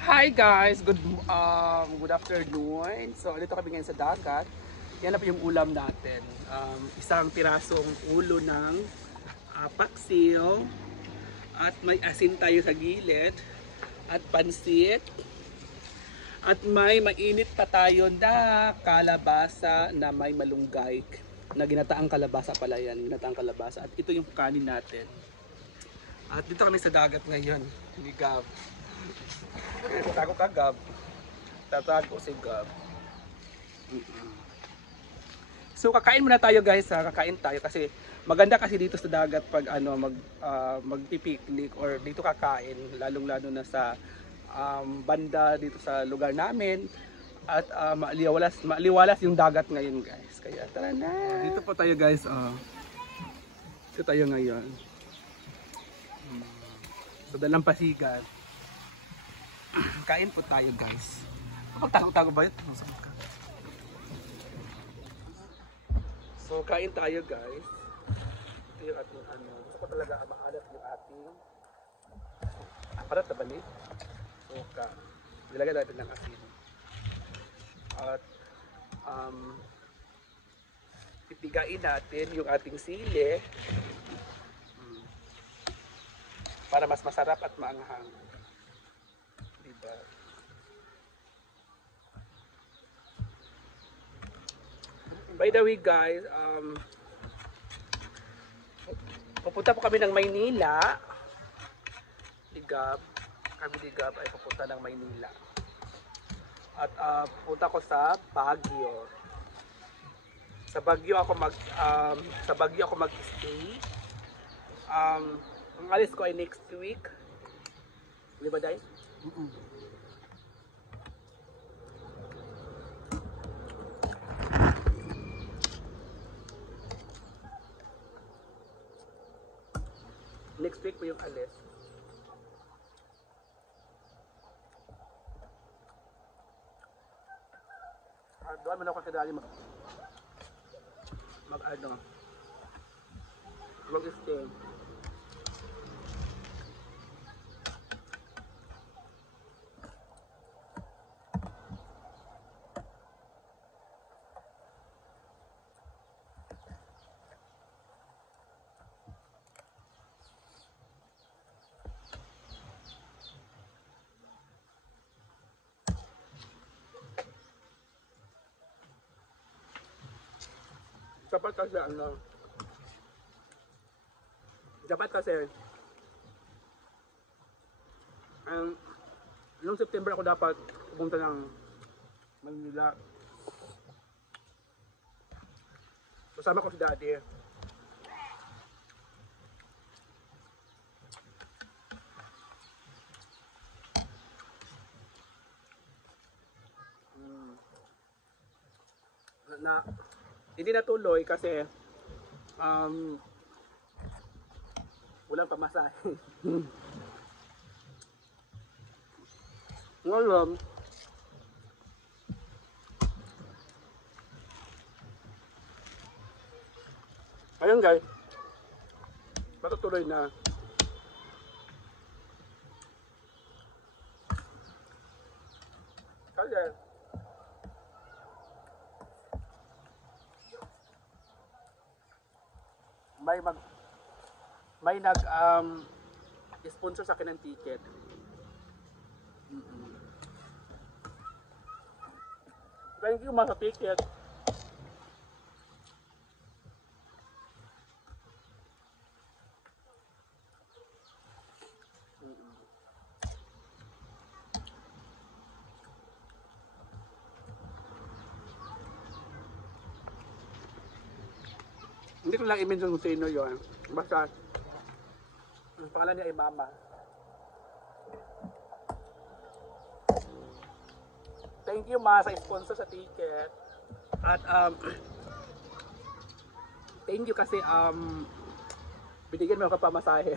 Hi guys, good afternoon. So dito kami ngayon sa dagat. Yan na po yung ulam natin. Isang pirasong ulo ng paksil at may asin tayo sa gilid at pansit. At may mainit pa tayo na kalabasa na may malunggay. Na ginataang kalabasa pala yan, ginataang kalabasa. At ito yung kanin natin. At dito kami sa dagat ngayon. Hindi Gab. Tatago ka Gab. Tatago si Gab. So kakain muna tayo guys ha. Kakain tayo kasi maganda kasi dito sa dagat pag magpipiknik or dito kakain. Lalong-lalo na sa banda dito sa lugar namin. At maaliwalas yung dagat ngayon guys. Kaya tara na. Dito po tayo guys. Dito tayo ngayon. Sa Dalampasigan. Kain po tayo guys. Magtago-tago ba yun? So kain tayo guys. Ito yung ating gusto ko talaga maalat yung ating aparat na balik. So nilagay natin ng asin. At ipigain natin yung ating sili para mas masarap at maanghang. Diba? By the way guys, pupunta po kami ng Maynila. Kami ni Gab ay pupunta ng Maynila. At pupunta ko sa Baguio. Sa Baguio ako mag-stay. Ang alis ko ay next week. Di ba, Day? Next week po yung alis. Doon mo na ako kadali mag-stay. Dapat kasi noong September ako dapat pumunta ng Manila. Kasama ko si Daddy. Hindi natuloy kasi walang pamasahe. Ngayon, ayun guys, matutuloy na. Kasi may sponsor sa akin ng ticket. Thank you sa ticket. Hindi ko lang i-mention kung sino yun. Basta ang pangalan niya ay Mama. Thank you Ma sa sponsor sa ticket. At thank you kasi binigyan mo ako pamasahe.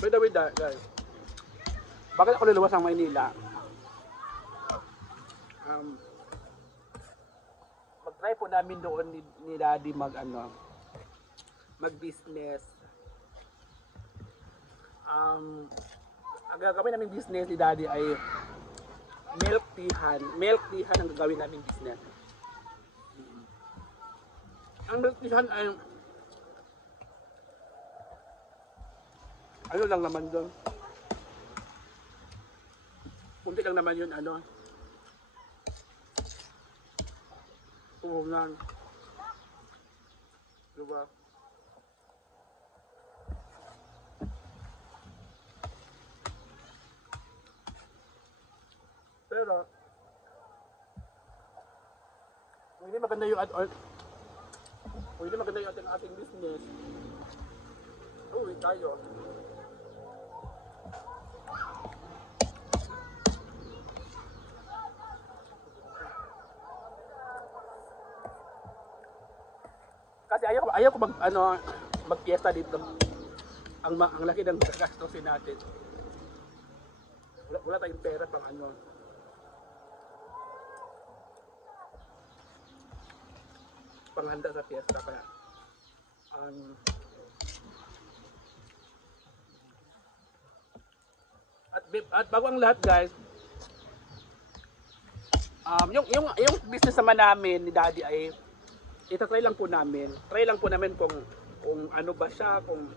By the way, guys, bakit ako luluwas ng Maynila? Mag-try po namin doon ni Daddy mag-business. Ang gagawin namin business ni Daddy ay milk teahan. Milk teahan ang gagawin namin business. Ang milk teahan ay ano lang naman doon. Kunti lang naman yun, puhunan. Diba? Pero, kung hindi maganda yung ating business, uwi tayo. Kasi ayaw ko mag-fiesta dito. Ang laki ng gastusin natin. Wala tayong pera pang panghanda sa fiesta kaya at bago ang lahat, guys, yung business naman namin ni Daddy ay itatry lang po namin. Try lang po namin kung ano ba siya, kung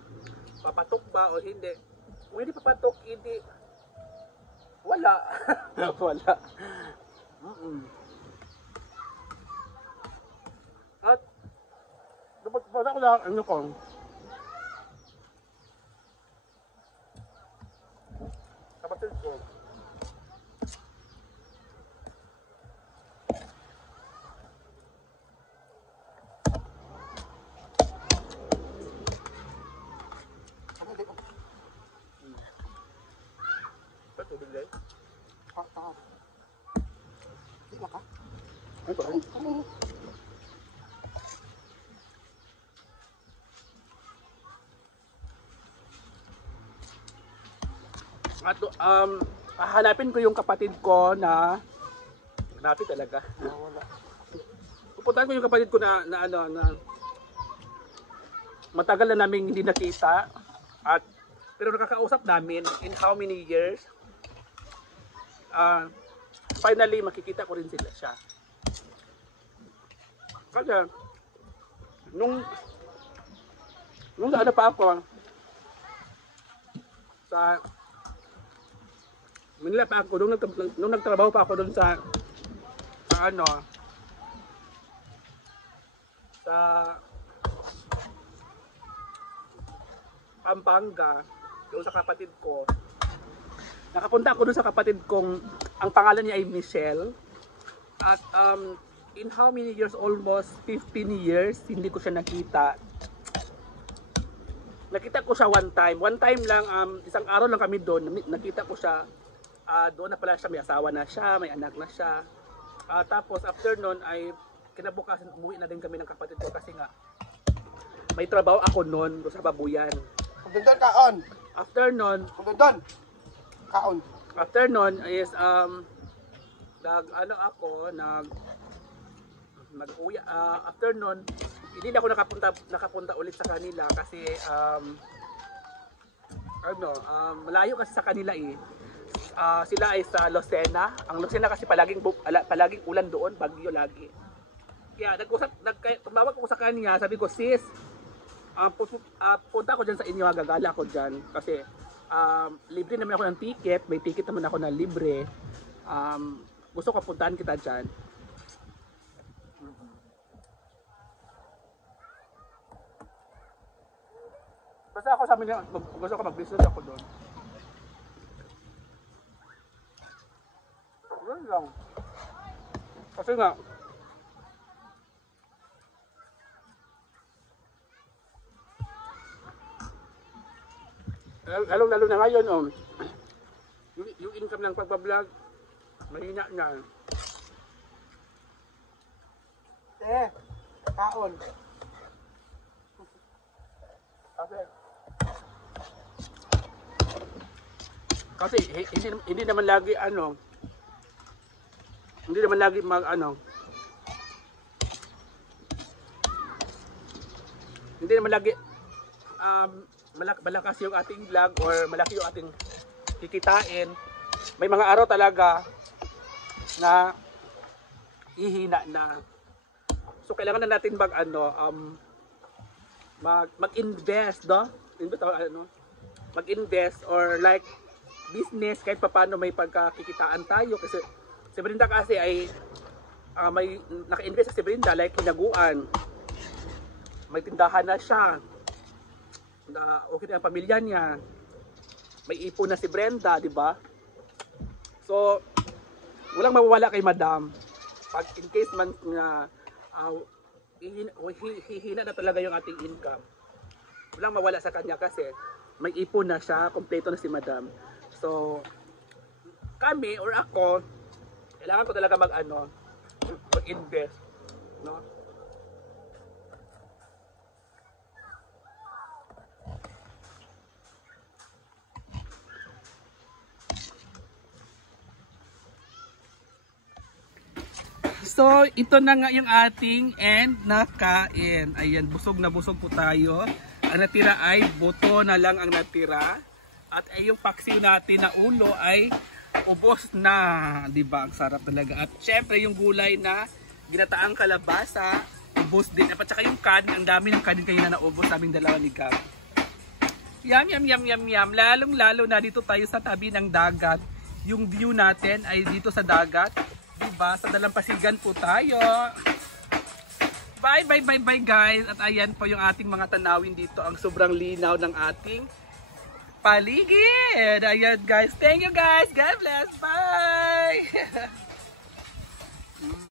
papatok ba o hindi. Kung hindi papatok, hindi wala. Wala. At basta ko lang kapatid ko. At hahanapin ko yung kapatid ko na hanapin talaga. Pupuntahan ko yung kapatid ko na matagal na naming hindi nakita at pero nakakausap namin in how many years. Finally makikita ko rin siya. Kasi nung pa ako sa Manila pa ako, nung nagtrabaho pa ako doon sa Pampanga, doon sa kapatid ko. Nakapunta ako doon sa kapatid kong, ang pangalan niya ay Michelle. At in how many years, almost 15 years, hindi ko siya nakita. Nakita ko siya one time lang, isang araw lang kami doon, nakita ko siya. Doon na pala siya, may asawa na siya, may anak na siya. Tapos after nun ay kinabukasan umuwi na din kami ng kapatid ko kasi nga may trabaho ako noon sa Babuyan. Doon kaon. After nun, Doon kaon. after nun is nag-uwi. After nun, hindi na ako nakapunta ulit sa kanila kasi malayo kasi sa kanila eh. Sila ay sa Lucena. Ang Lucena kasi palaging ulan doon, bagyo lagi. Kaya tumawag ko sa kanya, sabi ko, sis, punta ako dyan sa inyo, gagala ako dyan. Kasi libre naman ako ng ticket, may ticket naman ako na libre. Gusto ko puntahan kita dyan. Basta ako sabi niya, gusto ko mag-business ako doon. Yun lang. Kasi nga, lalo na ngayon, yung income ng pagbablog, mahina na. Kaon. Kasi, Kasi hindi naman lagi ano, hindi naman lagi mag ano, hindi naman lagi malakas yung ating vlog or malaki yung ating kikitain. May mga araw talaga na ihina na. So kailangan na natin mag-invest, no? Mag-invest or like business kahit paano may pagkakikitaan tayo kasi si Brenda kasi ay may naka-invest si Brenda like hinaguan. May tindahan na siya. Na okay na ang pamilya niya. May ipon na si Brenda, di ba? So walang mawawala kay Madam. Pag in case man na hihina na talaga yung ating income, walang mawala sa kanya kasi may ipon na siya, kompleto na si Madam. So kami or ako, kailangan ko talaga mag-invest, no? So, ito na nga yung ating end na kain. Ayan, busog na busog po tayo. Ang natira ay buto na lang ang natira. At ay yung paksiw natin na ulo ay ubos na. Diba? Ang sarap talaga. At syempre yung gulay na ginataang kalabasa, ubos din. At saka yung kanin, ang dami ng kanin kayo na naubos sa aming dalawa ni Gab. Yum, yum, yum, yum, yum. Lalong lalo na dito tayo sa tabi ng dagat. Yung view natin ay dito sa dagat. Diba? Sa dalampasigan po tayo. Bye, bye, bye, bye guys. At ayan po yung ating mga tanawin dito. Ang sobrang linaw ng ating paligid. Ayan guys. Thank you guys. God bless. Bye.